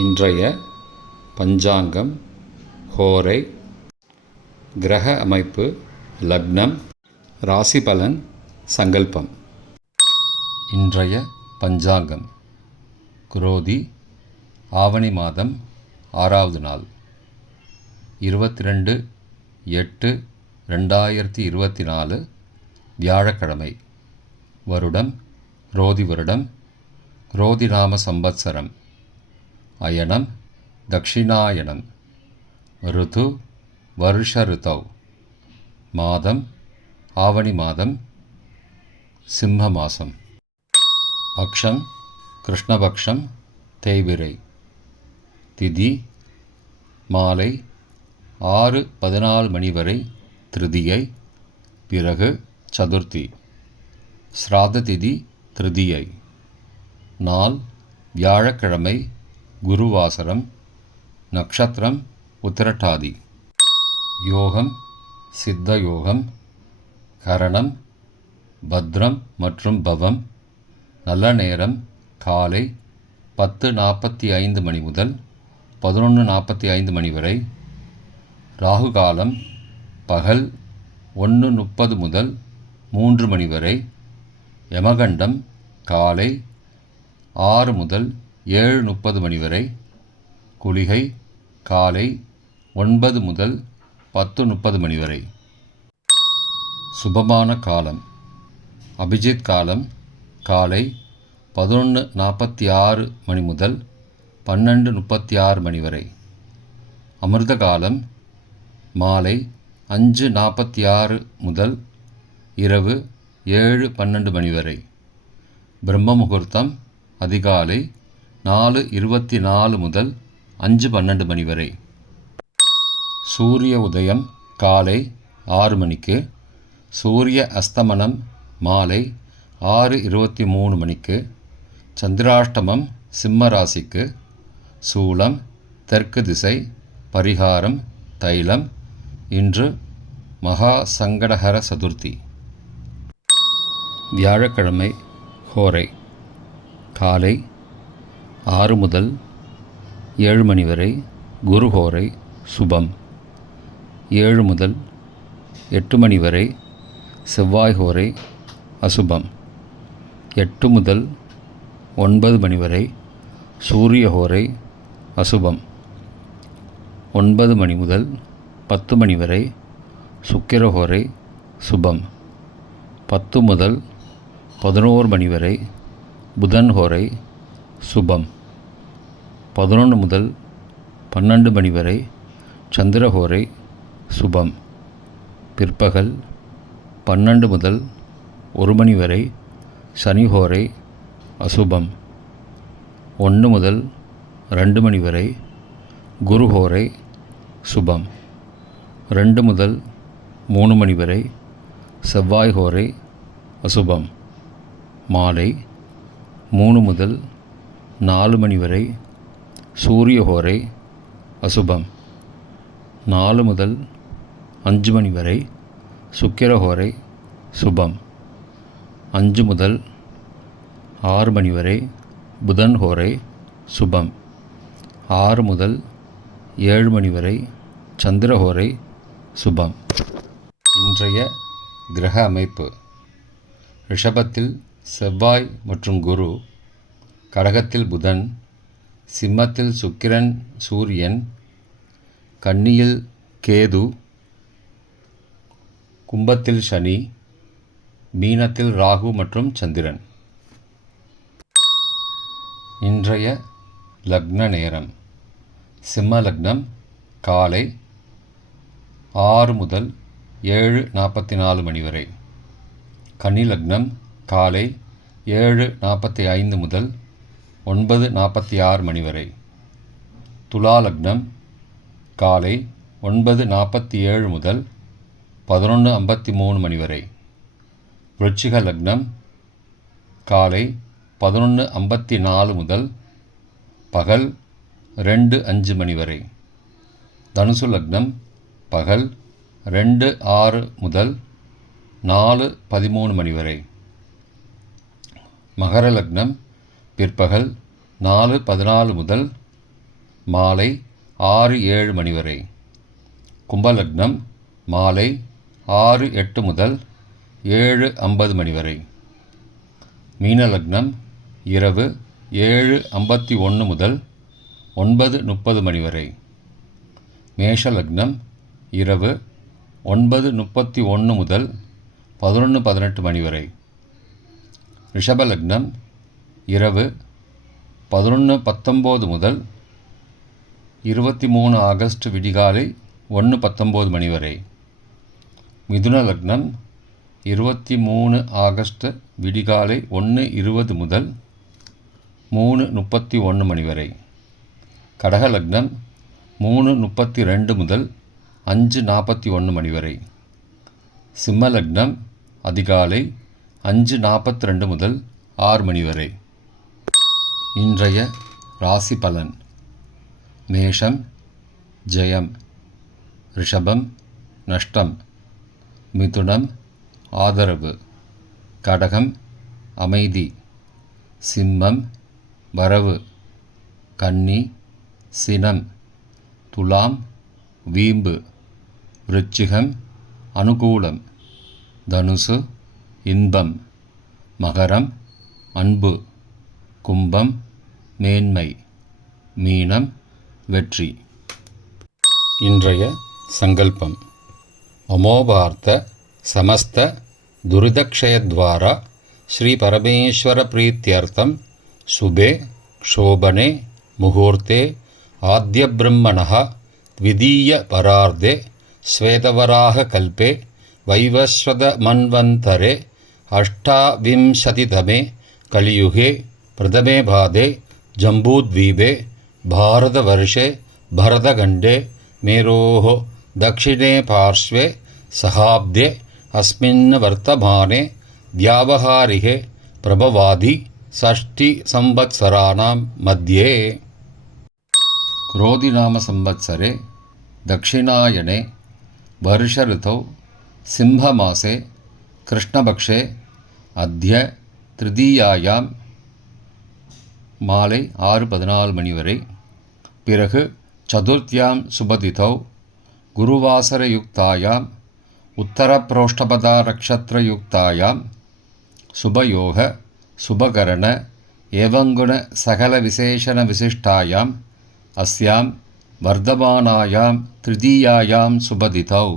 இன்றைய பஞ்சாங்கம் ஹோரை கிரக அமைப்பு லக்னம் ராசி பலன் சங்கல்பம். இன்றைய பஞ்சாங்கம் குரோதி ஆவணி மாதம் 6வது நாள் 22/8/2024 வியாழக்கிழமை. வருடம் ரோதி வருடம், ரோதிநாம சம்பத்சரம். அயனம் தக்ஷிணாயனம். ருது வருஷ ருதவ். மாதம் ஆவணி மாதம், சிம்ம மாதம். பக்ஷம் கிருஷ்ணபக்ஷம் தேய்பிறை. திதி மாலை 6:14 மணி வரை திருதியை, பிறகு சதுர்த்தி. ஸ்ராத்த திதி திருதியை. நாள் வியாழக்கிழமை, குருவாசரம். நக்ஷத்திரம் உத்திரட்டாதி. யோகம் சித்த யோகம். கரணம் பத்ரம் மற்றும் பவம். நல்ல நேரம் காலை 10:45 மணி முதல் 11:45 மணி வரை. ராகு காலம் பகல் 1:30 முதல் 3 மணி வரை. யமகண்டம் காலை 6 முதல் 7:30 மணி வரை. குளிகை காலை 9 முதல் 10:30 மணி வரை. சுபமான காலம் அபிஜித் காலம் காலை 11:46 மணி முதல் 12:36 மணி வரை. அமிர்த காலம் மாலை 5:46 முதல் இரவு 7:12 மணி வரை. பிரம்ம முகூர்த்தம் அதிகாலை 4:24 முதல் 5:12 மணி வரை. சூரிய உதயம் காலை 6 மணிக்கு. சூரிய அஸ்தமனம் மாலை 6:23 மணிக்கு. சந்திராஷ்டமம் சிம்ம ராசிக்கு. சூலம் தெற்கு திசை. பரிகாரம் தைலம். இன்று மகா சங்கடஹர சதுர்த்தி. வியாழக்கிழமை ஹோரை காலை 6 முதல் 7 மணி வரை குரு ஹோரை சுபம். 7 முதல் 8 மணி வரை செவ்வாய் ஹோரை அசுபம். 8 முதல் 9 மணி வரை சூரிய ஹோரை அசுபம். 9 மணி முதல் 10 மணி வரை சுக்கிர ஹோரை சுபம். 10 முதல் 11 மணி வரை புதன் ஹோரை சுபம். 11 முதல் 12 மணி வரை சந்திர ஹோரை சுபம். பிற்பகல் 12 முதல் 1 மணி வரை சனி ஹோரை அசுபம். 1 முதல் 2 மணி வரை குரு ஹோரை சுபம். 2 முதல் 3 மணி வரை செவ்வாய் ஹோரை அசுபம். மாலை 3 முதல் 4 மணி வரை சூரிய ஹோரை அசுபம். 4 முதல் 5 மணி வரை சுக்கிர ஹோரை சுபம். 5 முதல் 6 மணி வரை புதன் ஹோரை சுபம். 6 முதல் 7 மணி வரை சந்திர ஹோரை சுபம். இன்றைய கிரக அமைப்பு ரிஷபத்தில் செவ்வாய் மற்றும் குரு, கடகத்தில் புதன், சிம்மத்தில் சுக்கிரன் சூரியன், கன்னியில் கேது, கும்பத்தில் சனி, மீனத்தில் ராகு மற்றும் சந்திரன். இன்றைய லக்ன நேரம் சிம்ம லக்னம் காலை 6 முதல் 7:44 மணி வரை. கன்னி லக்னம் காலை 7:45 முதல் 9:46 மணி வரை. துலா லக்னம் காலை 9:47 முதல் 11:53 மணி வரை. விருச்சிக லக்னம் காலை 11:54 முதல் பகல் 2:05 மணி வரை. தனுசு லக்னம் பகல் 2:06 முதல் 4:13 மணி வரை. மகர லக்னம் பிற்பகல் 4:14 முதல் மாலை 6-7 மணி வரை. கும்பலக்னம் மாலை 6-8 முதல் 7:50 மணி வரை. மீனலக்னம் இரவு 7:51 முதல் 9:30 மணி வரை. மேஷலக்னம் இரவு 9:31 முதல் 11:18 மணி வரை. ரிஷபலக்னம் இரவு 11:19 முதல் 23 ஆகஸ்ட் விடிகாலை 1:19 மணி வரை. மிதுன லக்னம் 23 ஆகஸ்ட் விடிகாலை 1:20 முதல் 3:31 மணி வரை. கடக லக்னம் 3:32 முதல் 5:41 மணி வரை. சிம்ம லக்னம் அதிகாலை 5:42 முதல் 6 மணி வரை. இன்றைய ராசி பலன். மேஷம் ஜெயம், ரிஷபம் நஷ்டம், மிதுனம் ஆதரவு, கடகம் அமைதி, சிம்மம் வரவு, கன்னி சினம், துலாம் வீம்பு, விருச்சிகம் அனுகூலம், தனுசு இன்பம், மகரம் அன்பு, கும்பம் மேன்மை, மீனம் வெற்றி. இன்றைய சங்கல்பம். அமோபார்த்த சமஸ்த துரிதக்ஷயத்வாரா ஸ்ரீ பரமேஸ்வர பிரீத்யர்த்தம் சுபே க்ஷோபனே முகூர்த்தே ஆத்ய பிரம்மணः த்விதீய பரார்த்தே ஸ்வேதவராக கல்பே வைவஸ்வத மன்வந்தரே அஷ்டாவிம்சதிதமே கலியுகே பிரதமே பாதே ஜம்பூத்வீபே பாரதவர்ஷே பரதகண்டே மேரோः दक्षिणे पार्श्वे सहाब्दे अस्मिन् वर्तमाने व्यावहारिके प्रभवादि षष्टिसंवत्सराणां मध्ये क्रोधिनाम संवत्सरे दक्षिणायने वर्षऋतौ सिंहमासे कृष्णपक्षे अद्य तृतीयायां माले 6:14 मणि वரை. பிறகு சதுர்த்தியாம் சுபதிதௌ குருவாசரயுக்தாயாம் உத்தரப்ரோஷ்டபதா நக்ஷத்ரயுக்தாயாம் சுபயோக சுபகரண ஏவங்குண சகல விசேஷண விசிஷ்டாயாம் அஸ்யாம் வர்தமானாயாம் த்ரிதீயாயாம் சுபதிதௌ